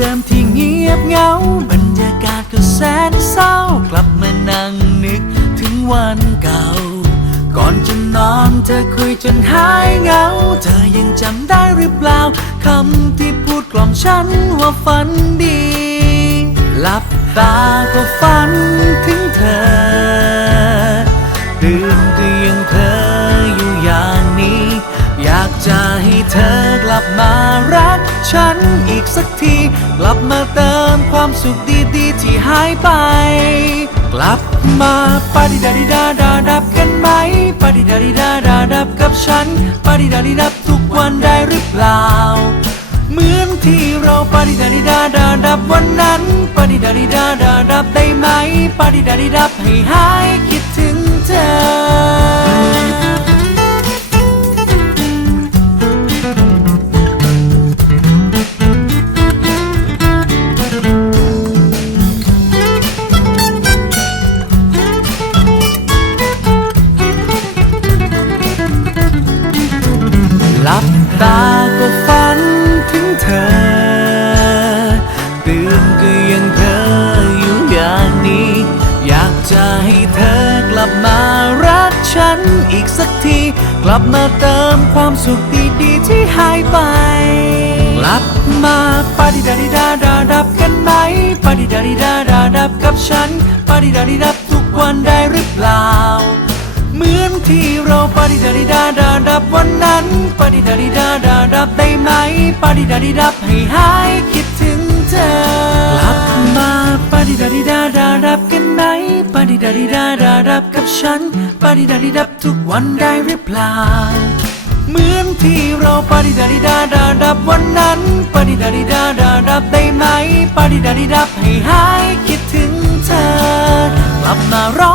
เดิมที่เงียบเหงา บรรยากาศก็แสนเศร้า กลับมานั่งนึกถึงวันเก่า ก่อนจะนอนเธอคุยจนหายเหงา เธอยังจำได้หรือเปล่าคำที่พูดกล่อมฉันว่าฝันดี หลับตาก็ฝันถึงเธอตื่นก็ยังเธออยู่อย่างนี้ อยากจะให้เธอกลับมา อีกสักที กลับมาเติมความสุขดีๆที่หายไป กลับมาปาดิดาดิดาดาดับกันไหมปาดิดาดิดาดาดับกับฉันปาดิดาดิดับทุกวันได้หรือเปล่า เหมือนที่เราปาดิดาดิดาดาดับวันนั้นปาดิดาดิดาดาดับได้ไหมปาดิดาดิดับให้หายคิด นก็ยังเธออยู่อย่างนี้ อยากจะให้เธอกลับมารักฉันอีกสักที กลับมาเติมความสุขดีๆที่หายไป กลับมาปาดิดาดิดาดาดับกันไหมปาดิดาดิดาดาดับกับฉันปาดิดาดิดับทุกวันได้หรือเปล่า เหมือนที่เราปาดิดาดิดาดาดับวันนั้นปาดิดาดิดาดาดับได้ไหมปาดิดาดิดับให้หายคิด ดาดับกับฉัน ปาดิดาดิดับทุกวันได้หรือเปล่า เหมือนที่เราปาดิดาดิดาดาดับวันนั้น ปาดิดาดิดาดาดับได้ไหม ปาดิดาดิดับให้หายคิดถึงเธอกลับมาร้